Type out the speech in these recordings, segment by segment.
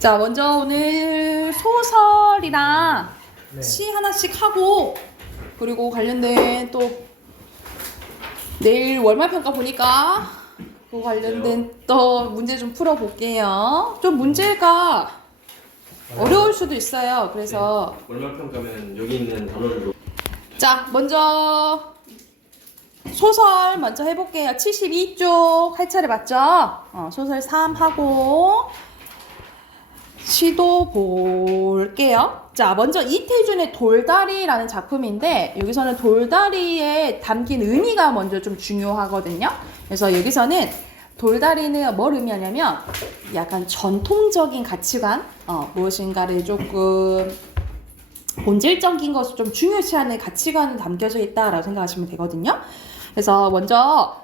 자, 먼저 오늘 소설이랑 네. 시 하나씩 하고, 그리고 관련된 또 내일 월말평가 보니까 그 관련된 또 문제 좀 풀어볼게요. 좀 문제가 어려울 수도 있어요. 그래서 월말평가면 여기 있는 단어들로. 자, 먼저 소설 먼저 해볼게요. 72쪽 할 차례 맞죠? 소설 3 하고 시도 볼게요. 자, 먼저 이태준의 돌다리라는 작품인데 여기서는 돌다리에 담긴 의미가 먼저 좀 중요하거든요. 그래서 여기서는 돌다리는 뭘 의미하냐면 약간 전통적인 가치관, 무엇인가를 조금 본질적인 것을 좀 중요시하는 가치관이 담겨져 있다라고 생각하시면 되거든요. 그래서 먼저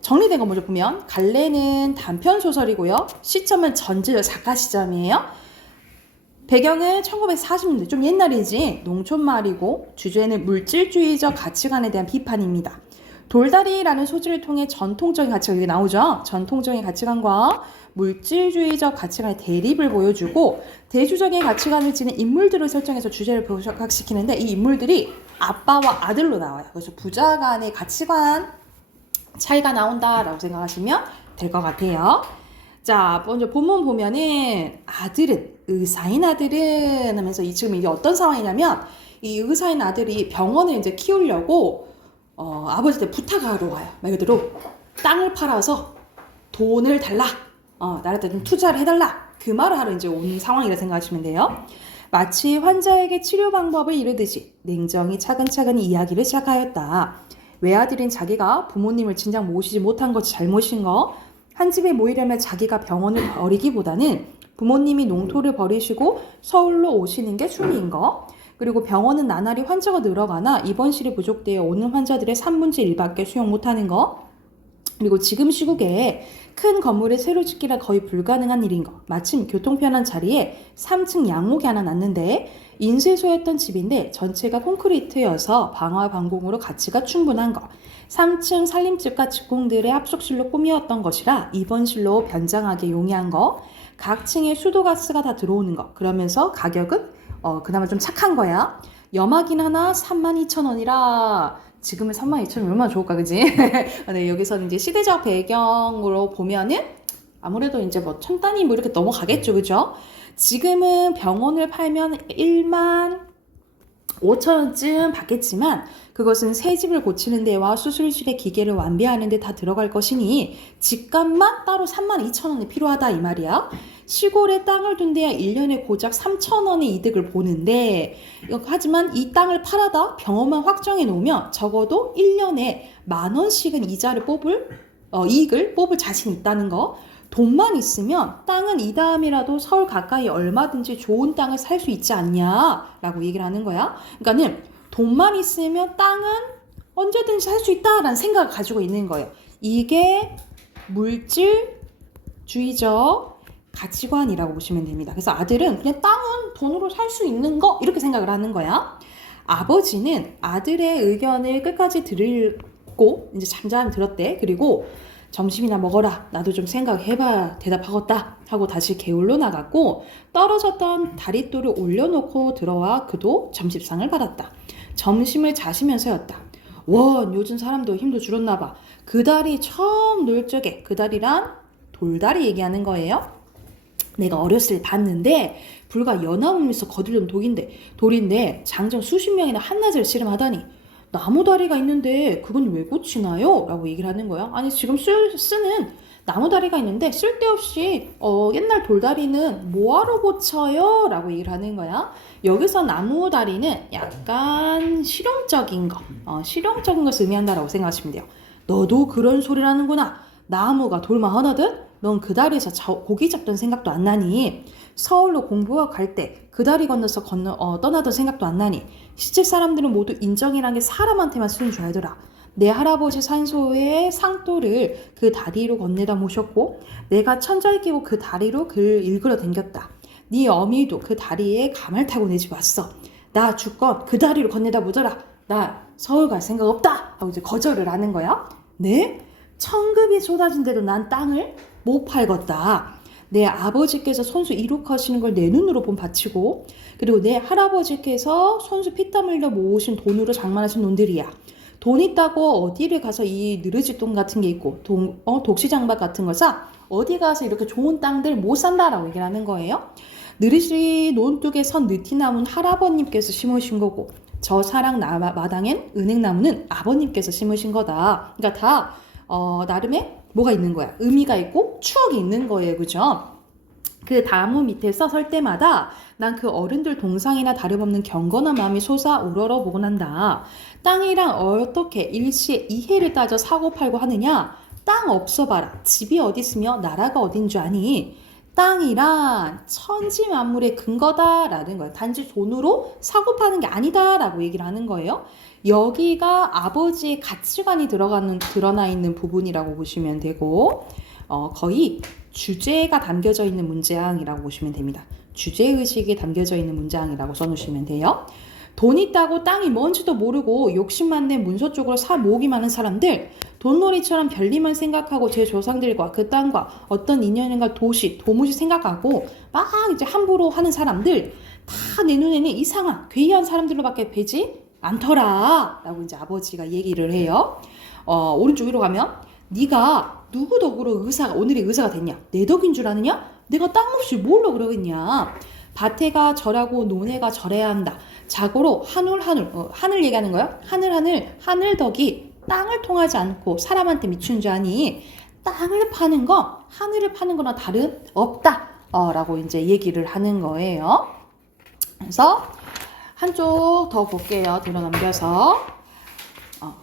정리된 거 먼저 보면 갈래는 단편 소설이고요. 시점은 전지적 작가 시점이에요. 배경은 1940년대, 좀 옛날이지. 농촌마을이고 주제는 물질주의적 가치관에 대한 비판입니다. 돌다리라는 소재를 통해 전통적인 가치가 나오죠. 전통적인 가치관과 물질주의적 가치관의 대립을 보여주고 대조적인 가치관을 지닌 인물들을 설정해서 주제를 부각시키는데 이 인물들이 아빠와 아들로 나와요. 그래서 부자 간의 가치관 차이가 나온다라고 생각하시면 될 것 같아요. 자, 먼저 본문 보면은 의사인 아들은 하면서 지금 이게 어떤 상황이냐면 이 의사인 아들이 병원을 이제 키우려고 아버지한테 부탁하러 와요. 말 그대로 땅을 팔아서 돈을 달라. 나한테 좀 투자를 해달라. 그 말을 하러 이제 온 상황이라 생각하시면 돼요. 마치 환자에게 치료 방법을 이르듯이 냉정히 차근차근 이야기를 시작하였다. 외아들인 자기가 부모님을 진작 모시지 못한 것이 잘못인 거, 한 집에 모이려면 자기가 병원을 버리기보다는 부모님이 농토를 버리시고 서울로 오시는 게 순리인 거, 그리고 병원은 나날이 환자가 늘어가나 입원실이 부족되어 오는 환자들의 3분의 1밖에 수용 못하는 거, 그리고 지금 시국에 큰 건물을 새로 짓기라 거의 불가능한 일인 거. 마침 교통편한 자리에 3층 양옥이 하나 났는데 인쇄소였던 집인데 전체가 콘크리트여서 방화 방공으로 가치가 충분한 거. 3층 살림집과 직공들의 합숙실로 꾸미었던 것이라 입원실로 변장하게 용이한 거. 각 층에 수도가스가 다 들어오는 거. 그러면서 가격은 그나마 좀 착한 거야. 염화긴 하나 32,000원이라 지금은 32,000원 얼마나 좋을까, 그지? 네, 여기서는 이제 시대적 배경으로 보면은 아무래도 이제 뭐 1000단위 뭐 이렇게 넘어가겠죠, 그죠? 지금은 병원을 팔면 15,000원쯤 받겠지만 그것은 새 집을 고치는 데와 수술실의 기계를 완비하는 데 다 들어갈 것이니 집값만 따로 32,000원이 필요하다 이 말이야. 시골에 땅을 둔 데야 1년에 고작 3,000원의 이득을 보는데 하지만 이 땅을 팔아다 병원만 확정해 놓으면 적어도 1년에 10,000원씩은 이익을 뽑을 자신 있다는 거. 돈만 있으면 땅은 이 다음이라도 서울 가까이 얼마든지 좋은 땅을 살 수 있지 않냐라고 얘기를 하는 거야. 그러니까는 돈만 있으면 땅은 언제든지 살 수 있다라는 생각을 가지고 있는 거예요. 이게 물질주의적 가치관이라고 보시면 됩니다. 그래서 아들은 그냥 땅은 돈으로 살 수 있는 거 이렇게 생각을 하는 거야. 아버지는 아들의 의견을 끝까지 들고 이제 잠잠히 들었대. 그리고 점심이나 먹어라. 나도 좀 생각해봐. 대답하겠다. 하고 다시 게을러 나갔고 떨어졌던 다리돌을 올려놓고 들어와 그도 점심상을 받았다. 점심을 자시면서였다. 원, 요즘 사람도 힘도 줄었나 봐. 그 다리 처음 놀 적에 그 다리란 돌다리 얘기하는 거예요. 내가 어렸을 때 봤는데 불과 연화문에서 거들던 돌인데 장정 수십 명이나 한낮을 씨름하다니 나무다리가 있는데 그건 왜 고치나요? 라고 얘기를 하는 거야. 아니 지금 쓰는 나무다리가 있는데 쓸데없이 옛날 돌다리는 뭐하러 고쳐요? 라고 얘기를 하는 거야. 여기서 나무다리는 약간 실용적인 실용적인 것을 의미한다라고 생각하시면 돼요. 너도 그런 소리를 하는구나. 나무가 돌만 하나든 넌 그 다리에서 고기 잡던 생각도 안 나니? 서울로 공부하러 갈 때 그 다리 건너서 떠나던 생각도 안 나니? 시집 사람들은 모두 인정이란 게 사람한테만 쓰는 줄 알더라. 내 할아버지 산소의 상도를 그 다리로 건네다 모셨고 내가 천잘 끼고 그 다리로 글 일그러 댕겼다. 네 어미도 그 다리에 가말 타고 내 집 왔어. 나 죽건 그 다리로 건네다 보더라. 나 서울 갈 생각 없다. 하고 이제 거절을 하는 거야. 네? 천급이 쏟아진 대로 난 땅을 못 팔겠다. 내 아버지께서 손수 이룩하시는 걸 내 눈으로 본 바치고 그리고 내 할아버지께서 손수 피땀 흘려 모으신 돈으로 장만하신 놈들이야. 돈 있다고 어디를 가서 이 느르지돈 같은 게 있고 독시장박 같은 거 사? 어디 가서 이렇게 좋은 땅들 못 산다라고 얘기를 하는 거예요. 느르시 논둑에 선 느티나무는 할아버님께서 심으신 거고 저 사랑 마당엔 은행나무는 아버님께서 심으신 거다. 그러니까 다 나름의 뭐가 있는 거야. 의미가 있고 추억이 있는 거예요. 그죠? 그 나무 밑에서 설 때마다 난 그 어른들 동상이나 다름없는 경건한 마음이 솟아우러러 보곤 한다. 땅이랑 어떻게 일시에 이해를 따져 사고팔고 하느냐? 땅 없어 봐라. 집이 어디 있으며 나라가 어딘 줄 아니? 땅이란 천지 만물의 근거다라는 거예요. 단지 돈으로 사고 파는 게 아니다라고 얘기를 하는 거예요. 여기가 아버지의 가치관이 드러나 있는 부분이라고 보시면 되고 거의 주제가 담겨져 있는 문장이라고 보시면 됩니다. 주제의식이 담겨져 있는 문장이라고 써놓으시면 돼요. 돈 있다고 땅이 뭔지도 모르고 욕심만 낸 문서 쪽으로 모으기 많은 사람들, 돈놀이처럼 별일만 생각하고 제 조상들과 그 땅과 어떤 인연인가 도무지 생각하고 막 이제 함부로 하는 사람들 다 내 눈에는 이상한 괴이한 사람들로밖에 되지 않더라 라고 이제 아버지가 얘기를 해요. 오른쪽 위로 가면 네가 누구 덕으로 오늘의 의사가 됐냐? 내 덕인 줄 아느냐? 내가 땅 없이 뭘로 그러겠냐? 밭에가 절하고 논에가 절해야 한다. 자고로 하늘 얘기하는 거예요. 하늘 덕이 땅을 통하지 않고 사람한테 미치는 줄 아니? 땅을 파는 거 하늘을 파는 거나 다름 없다. 라고 이제 얘기를 하는 거예요. 그래서 한쪽 더 볼게요. 뒤로 넘겨서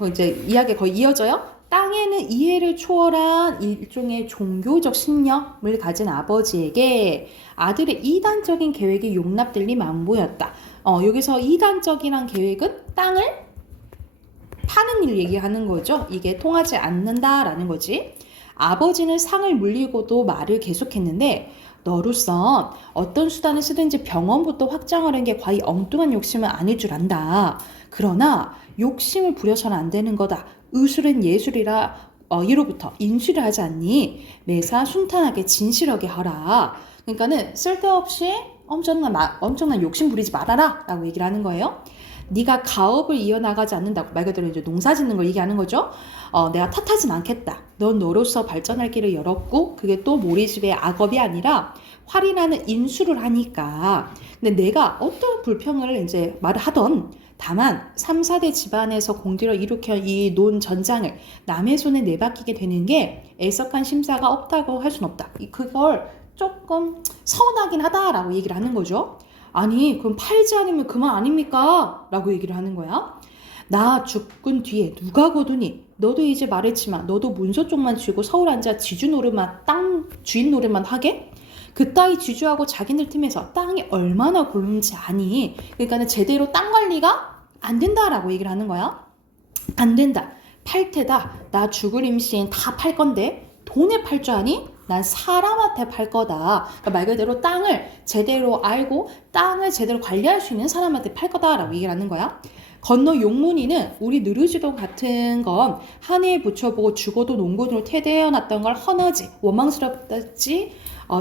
이제 이야기 거의 이어져요. 땅에는 이해를 초월한 일종의 종교적 신념을 가진 아버지에게 아들의 이단적인 계획이 용납될 리 만무였다. 여기서 이단적이란 계획은 땅을 파는 일 얘기하는 거죠. 이게 통하지 않는다라는 거지. 아버지는 상을 물리고도 말을 계속했는데 너로선 어떤 수단을 쓰든지 병원부터 확장하는 게 과히 엉뚱한 욕심은 아닐 줄 안다. 그러나 욕심을 부려서는 안 되는 거다. 의술은 예술이라 이로부터 인술을 하지 않니? 매사 순탄하게 진실하게 하라. 그러니까는 쓸데없이 엄청난 욕심 부리지 말아라 라고 얘기를 하는 거예요. 네가 가업을 이어나가지 않는다고 말 그대로 이제 농사 짓는 걸 얘기하는 거죠. 내가 탓하진 않겠다. 넌 너로서 발전할 길을 열었고 그게 또 모리집의 악업이 아니라 활이라는 인수를 하니까. 근데 내가 어떤 불평을 이제 말을 하던 다만 3, 4대 집안에서 공들여 일으켜 이 논 전장을 남의 손에 내맡기게 되는 게 애석한 심사가 없다고 할 순 없다. 그걸 조금 서운하긴 하다라고 얘기를 하는 거죠. 아니 그럼 팔지 않으면 그만 아닙니까? 라고 얘기를 하는 거야. 나 죽은 뒤에 누가 거두니? 너도 이제 말했지만 너도 문서 쪽만 쥐고 서울 앉아 지주 노릇만 땅 주인 노릇만 하게? 그따위 지주하고 자기들 팀에서 땅이 얼마나 고른지 아니? 그러니까는 제대로 땅 관리가 안 된다라고 얘기를 하는 거야. 안 된다. 팔 테다. 나 죽을 임신 다 팔 건데 돈에 팔 줄 아니? 난 사람한테 팔 거다. 그러니까 말 그대로 땅을 제대로 알고 땅을 제대로 관리할 수 있는 사람한테 팔 거다라고 얘기를 하는 거야. 건너 용문이는 우리 느르지도 같은 건 한 해에 붙여보고 죽어도 농군으로 태대어놨던 걸 헌하지 원망스럽다지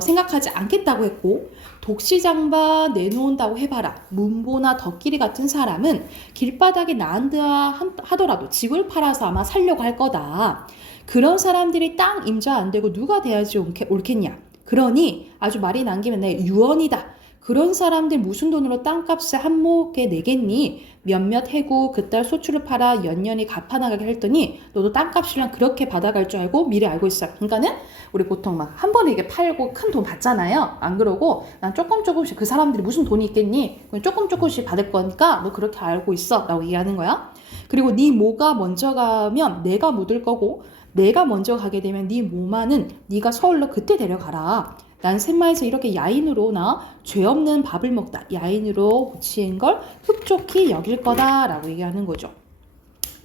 생각하지 않겠다고 했고 독시장바 내놓은다고 해봐라. 문보나 덕길이 같은 사람은 길바닥에 나앉아 하더라도 집을 팔아서 아마 살려고 할 거다. 그런 사람들이 땅 임자 안 되고 누가 돼야지 옳겠냐. 그러니 아주 말이 남기면 내 유언이다. 그런 사람들 무슨 돈으로 땅값을 한몫에 내겠니? 몇몇 해고 그딸 소출을 팔아 연년이 갚아나가게 했더니 너도 땅값이랑 그렇게 받아갈 줄 알고 미리 알고 있어. 그러니까는 우리 보통 막 한 번에 이게 팔고 큰 돈 받잖아요. 안 그러고 난 조금씩 그 사람들이 무슨 돈이 있겠니? 그럼 조금씩 받을 거니까 너 그렇게 알고 있어 라고 얘기하는 거야. 그리고 네 모가 먼저 가면 내가 묻을 거고 내가 먼저 가게 되면 네 모마는 네가 서울로 그때 데려가라. 난 셋마에서 이렇게 야인으로나 죄 없는 밥을 먹다. 야인으로 고치는 걸 흡족히 여길 거다라고 얘기하는 거죠.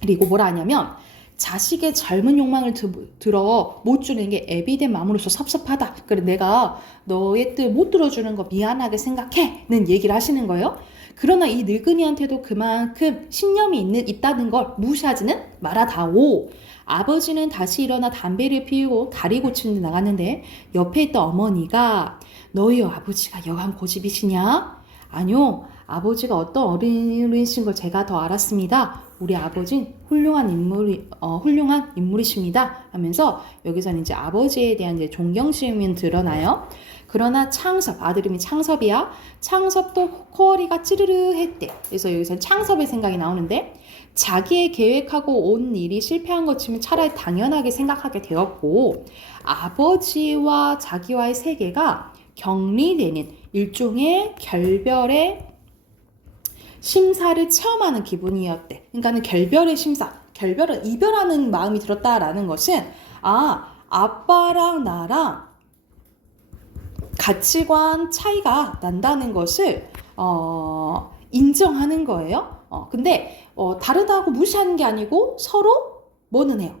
그리고 뭐라 하냐면 자식의 젊은 욕망을 들어 못 주는 게 애비된 마음으로서 섭섭하다. 그래 내가 너의 뜻 못 들어주는 거 미안하게 생각해 는 얘기를 하시는 거예요. 그러나 이 늙은이한테도 그만큼 신념이 있다는 걸 무시하지는 말아다오. 아버지는 다시 일어나 담배를 피우고 다리 고치는 데 나갔는데 옆에 있던 어머니가 너희 아버지가 여간 고집이시냐? 아니요. 아버지가 어떤 어른이신 걸 제가 더 알았습니다. 우리 아버진 훌륭한 인물이십니다. 하면서 여기서는 이제 아버지에 대한 이제 존경심이 드러나요. 그러나 창섭, 아들 이름이 창섭이야. 창섭도 코어리가 찌르르 했대. 그래서 여기서 창섭의 생각이 나오는데 자기의 계획하고 온 일이 실패한 것이면 차라리 당연하게 생각하게 되었고 아버지와 자기와의 세계가 격리되는 일종의 결별의 심사를 체험하는 기분이었대. 그러니까는 결별의 심사, 결별은 이별하는 마음이 들었다라는 것은 아빠랑 나랑 가치관 차이가 난다는 것을 인정하는 거예요. 근데 다르다고 무시하는 게 아니고 서로 뭐는 해요?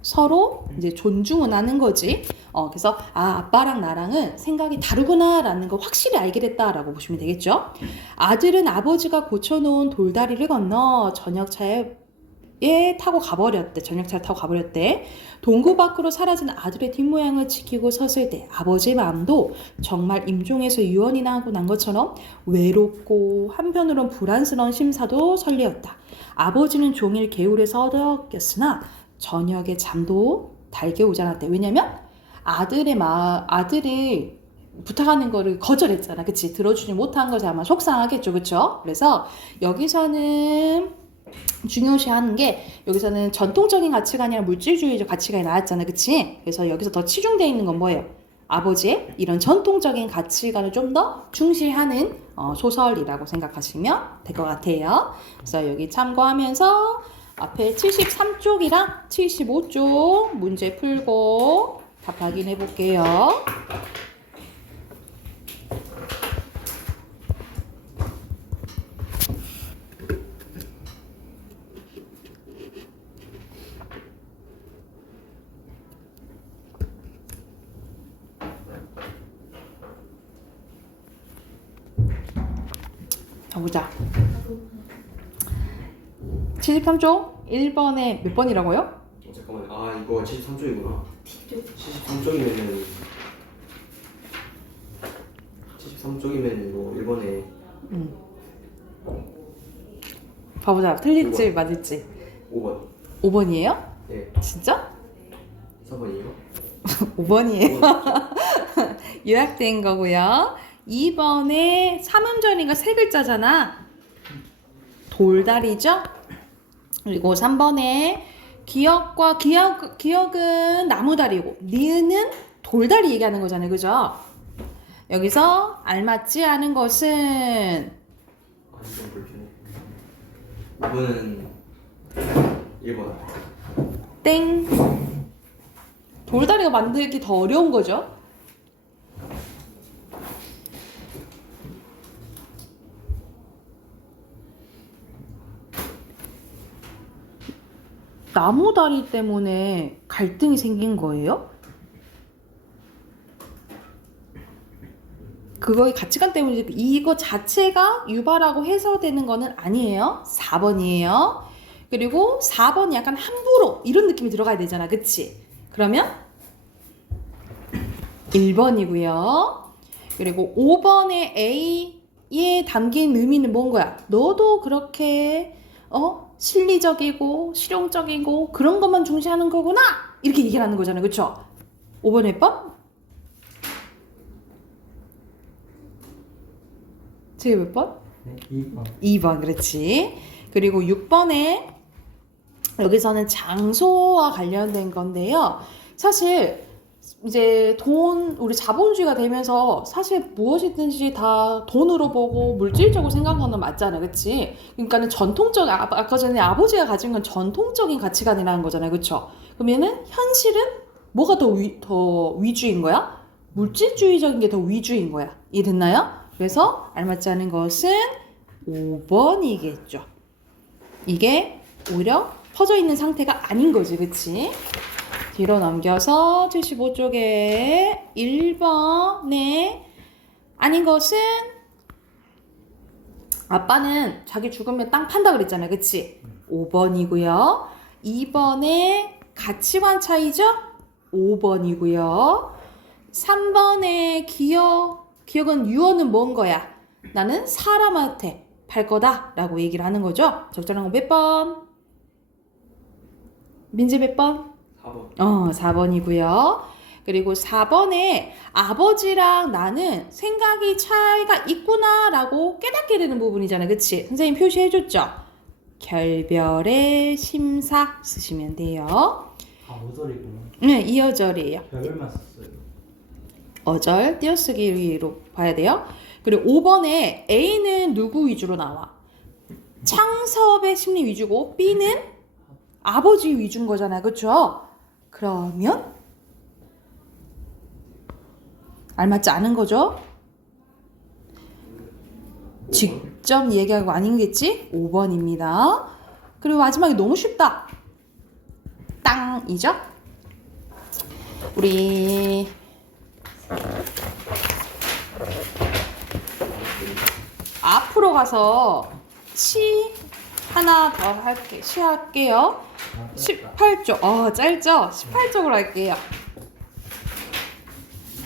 서로 이제 존중은 하는 거지. 그래서 아빠랑 나랑은 생각이 다르구나라는 걸 확실히 알게 됐다라고 보시면 되겠죠. 아들은 아버지가 고쳐놓은 돌다리를 건너 전역차를 타고 가버렸대. 동구 밖으로 사라진 아들의 뒷모양을 지키고 섰을 때 아버지의 마음도 정말 임종에서 유언이 나고 난 것처럼 외롭고 한편으론 불안스러운 심사도 설레었다. 아버지는 종일 개울에 서덕였으나 저녁에 잠도 달게 오지 않았대. 왜냐면 아들이 부탁하는 거를 거절했잖아. 그치? 들어주지 못한 것이 아마 속상하겠죠. 그쵸? 그래서 여기서는 중요시하는 게 여기서는 전통적인 가치가 아니라 물질주의적 가치관이 나왔잖아. 그치? 그래서 여기서 더 치중되어 있는 건 뭐예요? 아버지의 이런 전통적인 가치관을 좀 더 중시하는 소설이라고 생각하시면 될 것 같아요. 그래서 여기 참고하면서 앞에 73쪽이랑 75쪽 문제 풀고 답 확인해 볼게요. 보자. 73쪽 1번에 몇 번이라고요? 잠깐만. 이거 73쪽이구나. 73쪽이면은 73쪽이면 이거 1번에 봐보자. 틀릴지 맞을지. 5번. 5번이에요? 네. 진짜? 4번이에요? 5번이에요. 요약된 거고요. 2번에 삼음절이가 세 글자잖아. 돌다리죠? 그리고 3번에 기억은 나무다리고 니은은 돌다리 얘기하는 거잖아요. 그죠? 여기서 알맞지 않은 것은 이거는 1번. 땡. 돌다리가 만들기 더 어려운 거죠. 나무다리 때문에 갈등이 생긴 거예요? 그거의 가치관 때문이지 이거 자체가 유발하고 해소되는 거는 아니에요. 4번이에요. 그리고 4번이 약간 함부로 이런 느낌이 들어가야 되잖아. 그치? 그러면 1번이고요. 그리고 5번의 A에 담긴 의미는 뭔 거야? 너도 그렇게 실리적이고 실용적이고 그런 것만 중시하는 거구나 이렇게 얘기하는 거잖아요. 그쵸? 5번 몇 번? 제가 몇 번? 2번. 2번 그렇지. 그리고 6번에 여기서는 장소와 관련된 건데요. 사실 이제 우리 자본주의가 되면서 사실 무엇이든지 다 돈으로 보고 물질적으로 생각하는 건 맞잖아. 그치? 그러니까는 아까 전에 아버지가 가진 건 전통적인 가치관이라는 거잖아요. 그쵸? 그러면은 현실은 뭐가 더 위주인 거야? 물질주의적인 게 더 위주인 거야. 이해됐나요? 그래서 알맞지 않은 것은 5번이겠죠. 이게 오히려 퍼져 있는 상태가 아닌 거지. 그치? 뒤로 넘겨서 75쪽에 1번에 아닌 것은 아빠는 자기 죽으면 땅 판다 그랬잖아요. 그치? 5번이고요. 2번에 가치관 차이죠? 5번이고요. 3번에 기억은 유언은 뭔 거야? 나는 사람한테 팔 거다 라고 얘기를 하는 거죠. 적절한 거 몇 번? 민지 몇 번? 4번. 4번이고요. 그리고 4번에 아버지랑 나는 생각이 차이가 있구나 라고 깨닫게 되는 부분이잖아. 그치? 선생님 표시해줬죠? 결별의 심사 쓰시면 돼요. 아, 오절이구나. 네, 이어절이에요. 별별만 썼어요. 어절 띄어쓰기로 봐야 돼요. 그리고 5번에 A는 누구 위주로 나와? 창섭의 심리 위주고 B는 아버지 위주인 거잖아요. 그렇죠? 그러면 알맞지 않은 거죠? 직접 얘기하고 아닌겠지? 5번입니다. 그리고 마지막에 너무 쉽다. 땅이죠? 우리 앞으로 가서 시 하나 더 할게요. 18쪽. 짧죠? 18쪽으로 할게요.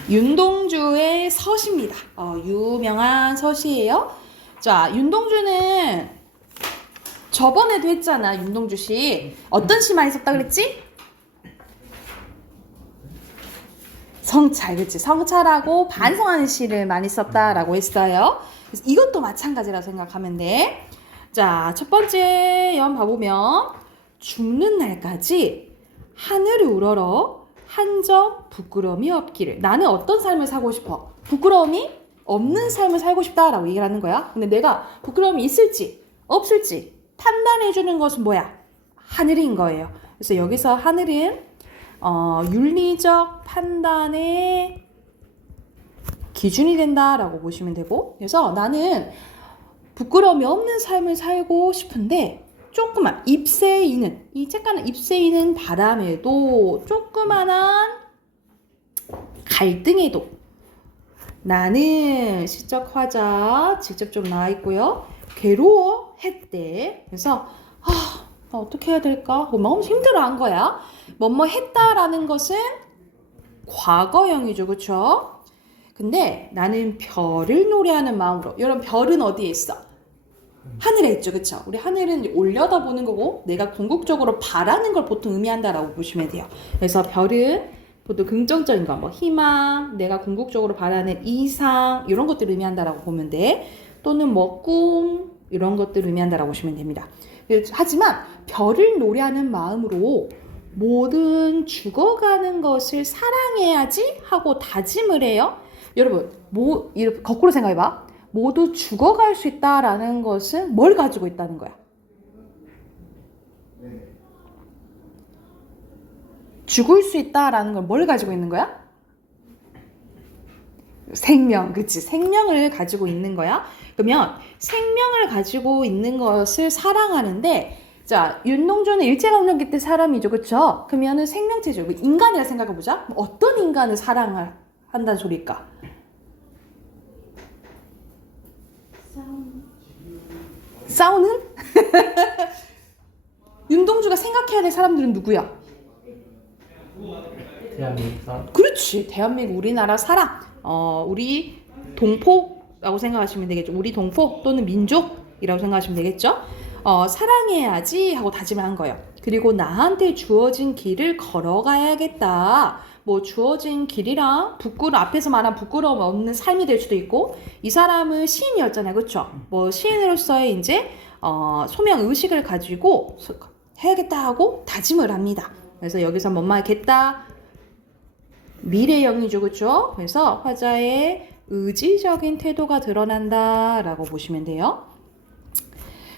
윤동주의 서시입니다. 유명한 서시예요. 자, 윤동주는 저번에도 했잖아. 윤동주 씨. 어떤 시 많이 썼다 그랬지? 성찰, 그치? 성찰하고 반성하는 시를 많이 썼다라고 했어요. 그래서 이것도 마찬가지라고 생각하면 돼. 자, 첫 번째 연 봐보면 죽는 날까지 하늘을 우러러 한 점 부끄러움이 없기를. 나는 어떤 삶을 살고 싶어? 부끄러움이 없는 삶을 살고 싶다라고 얘기를 하는 거야. 근데 내가 부끄러움이 있을지 없을지 판단해주는 것은 뭐야? 하늘인 거예요. 그래서 여기서 하늘은 윤리적 판단의 기준이 된다라고 보시면 되고, 그래서 나는 부끄러움이 없는 삶을 살고 싶은데 조그만 잎새 있는, 이 책가는 잎새 있는 바람에도 조그만한 갈등에도 나는 시적 화자 직접적으로 나와 있고요. 괴로워했대. 그래서 나 어떻게 해야 될까? 너무 힘들어한 거야. 뭐뭐 했다라는 것은 과거형이죠. 그쵸? 근데 나는 별을 노래하는 마음으로. 여러분, 별은 어디에 있어? 하늘에 있죠. 그쵸? 우리 하늘은 올려다보는 거고 내가 궁극적으로 바라는 걸 보통 의미한다라고 보시면 돼요. 그래서 별은 보통 긍정적인 거, 뭐 희망, 내가 궁극적으로 바라는 이상, 이런 것들을 의미한다라고 보면 돼. 또는 뭐 꿈, 이런 것들을 의미한다라고 보시면 됩니다. 하지만 별을 노래하는 마음으로 모든 죽어가는 것을 사랑해야지 하고 다짐을 해요. 여러분, 이렇게 거꾸로 생각해봐. 모두 죽어갈 수 있다라는 것은 뭘 가지고 있다는 거야? 죽을 수 있다라는 걸 뭘 가지고 있는 거야? 생명, 그치? 생명을 가지고 있는 거야. 그러면 생명을 가지고 있는 것을 사랑하는데, 자, 윤동주는 일제강점기 때 사람이죠, 그쵸? 그러면은 생명체죠. 인간이라 생각해보자. 어떤 인간을 사랑을 한다는 소리일까? 싸우는? 윤동주가 생각해야 될 사람들은 누구야? 대한민국 사람. 그렇지. 대한민국, 우리나라 사람. 우리 동포라고 생각하시면 되겠죠. 우리 동포 또는 민족이라고 생각하시면 되겠죠. 사랑해야지 하고 다짐을 한 거예요. 그리고 나한테 주어진 길을 걸어가야겠다. 뭐 주어진 길이랑 앞에서 말한 부끄러움 없는 삶이 될 수도 있고, 이 사람은 시인이었잖아요. 그렇죠? 뭐 시인으로서의 이제 소명 의식을 가지고 해야겠다 하고 다짐을 합니다. 그래서 여기서 뭔 말겠다? 미래형이죠. 그렇죠? 그래서 화자의 의지적인 태도가 드러난다라고 보시면 돼요.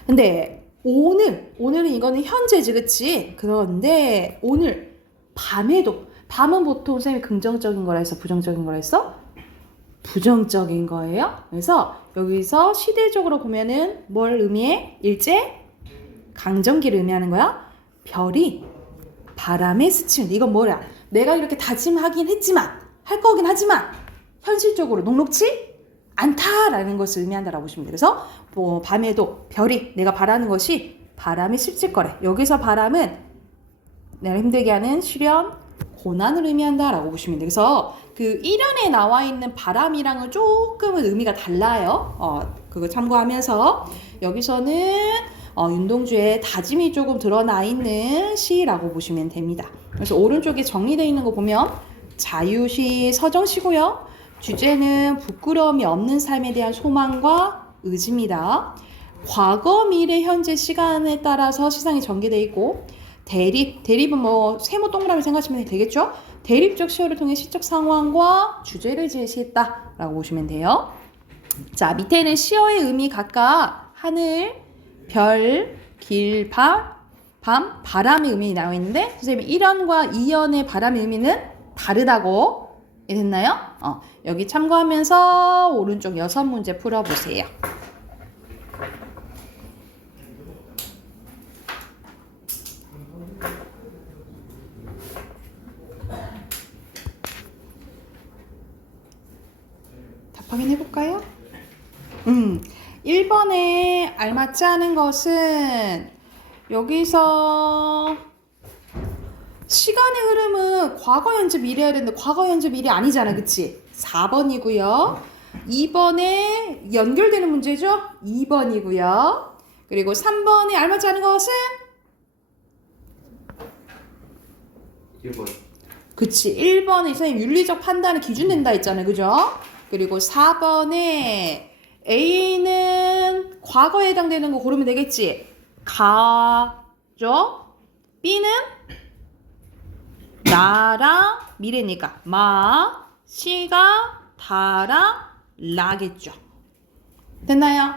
근데 오늘은 이거는 현재지, 그치? 그런데 오늘 밤은 보통 쌤이 긍정적인 거라 해서 부정적인 거라 했어? 부정적인 거예요. 그래서 여기서 시대적으로 보면은 뭘 의미해? 일제 강점기를 의미하는 거야. 별이 바람에 스치는, 이건 뭐야? 내가 이렇게 다짐하긴 했지만, 할 거긴 하지만 현실적으로 녹록치 않다라는 것을 의미한다라고 보시면 돼요. 그래서 뭐 밤에도 별이 내가 바라는 것이 바람이 씹질거래. 여기서 바람은 내가 힘들게 하는 시련, 고난을 의미한다라고 보시면 돼요. 그래서 그 1연에 나와 있는 바람이랑은 조금은 의미가 달라요. 그거 참고하면서 여기서는 윤동주의 다짐이 조금 드러나 있는 시라고 보시면 됩니다. 그래서 오른쪽에 정리되어 있는 거 보면 자유시, 서정시고요. 주제는 부끄러움이 없는 삶에 대한 소망과 의지입니다. 과거, 미래, 현재 시간에 따라서 시상이 전개되어 있고 대립은 뭐 세모 동그라미 생각하시면 되겠죠? 대립적 시호를 통해 시적 상황과 주제를 제시했다라고 보시면 돼요. 자, 밑에는 시어의 의미 각각 하늘, 별, 길, 밤, 바람의 의미 나와 있는데 선생님이 1연과 2연의 바람의 의미는 다르다고 됐나요? 여기 참고하면서 오른쪽 6문제 풀어보세요. 답 확인해볼까요? 1번에 알맞지 않은 것은 여기서 시간의 흐름은 과거, 현재, 미래야 되는데 과거, 현재, 미래 아니잖아. 그치? 4번이고요. 2번에 연결되는 문제죠? 2번이고요. 그리고 3번에 알맞지 않은 것은 1번. 그치. 1번에 선생님 윤리적 판단의 기준 된다 했잖아요. 그죠? 그리고 4번에 A는 과거에 해당되는 거 고르면 되겠지? 가죠? B는 나랑 미래니까 마, 시가, 다랑 라겠죠. 됐나요?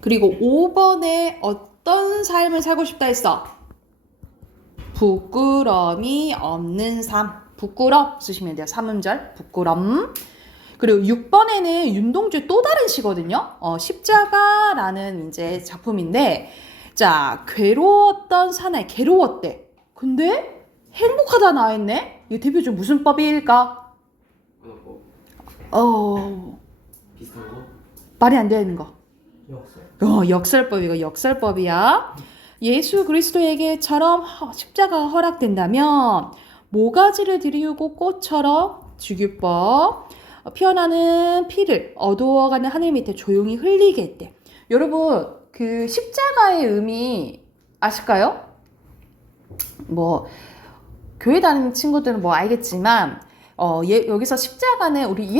그리고 5번에 어떤 삶을 살고 싶다 했어? 부끄러움이 없는 삶. 부끄럽 쓰시면 돼요. 3음절 부끄럼. 그리고 6번에는 윤동주의 또 다른 시거든요. 십자가라는 이제 작품인데, 자, 괴로웠던 사나이, 괴로웠대. 근데 행복하다 나와있네? 이 대표적 무슨 법일까? 비슷한 거? 말이 안 되는 거. 역설. 역설법, 이거 역설법이야. 예수 그리스도에게처럼 십자가가 허락된다면 모가지를 들이우고 꽃처럼 죽일법. 피어나는 피를 어두워가는 하늘 밑에 조용히 흘리게 했대. 여러분, 그 십자가의 의미 아실까요? 뭐 교회 다니는 친구들은 뭐 알겠지만 여기서 십자가는 우리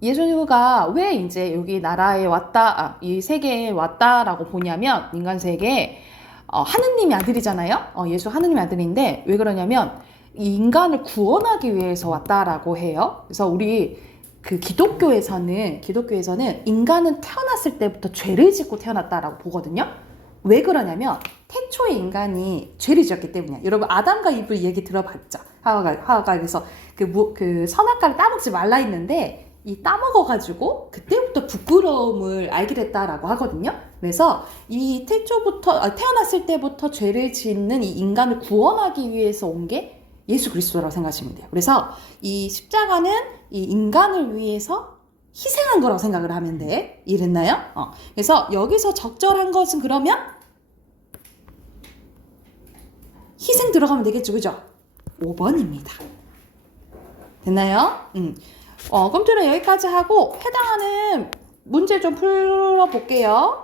예수님가 왜 이제 여기 나라에 왔다, 이 세계에 왔다라고 보냐면 인간 세계에 하느님의 아들이잖아요. 예수 하느님의 아들인데 왜 그러냐면 이 인간을 구원하기 위해서 왔다라고 해요. 그래서 우리 그 기독교에서는 인간은 태어났을 때부터 죄를 짓고 태어났다라고 보거든요. 왜 그러냐면 태초의 인간이 죄를 지었기 때문이야. 여러분 아담과 이브 얘기 들어봤죠? 하와가 그래서 그 선악과를 따먹지 말라 했는데 이 따먹어가지고 그때부터 부끄러움을 알게 됐다라고 하거든요. 그래서 이 태어났을 때부터 죄를 짓는 이 인간을 구원하기 위해서 온 게 예수 그리스도라고 생각하시면 돼요. 그래서 이 십자가는 이 인간을 위해서 희생한 거라고 생각을 하면 돼. 이랬나요? 그래서 여기서 적절한 것은 그러면 희생 들어가면 되겠죠. 그죠? 5번입니다. 됐나요? 그럼 저는 여기까지 하고 해당하는 문제 좀 풀어볼게요.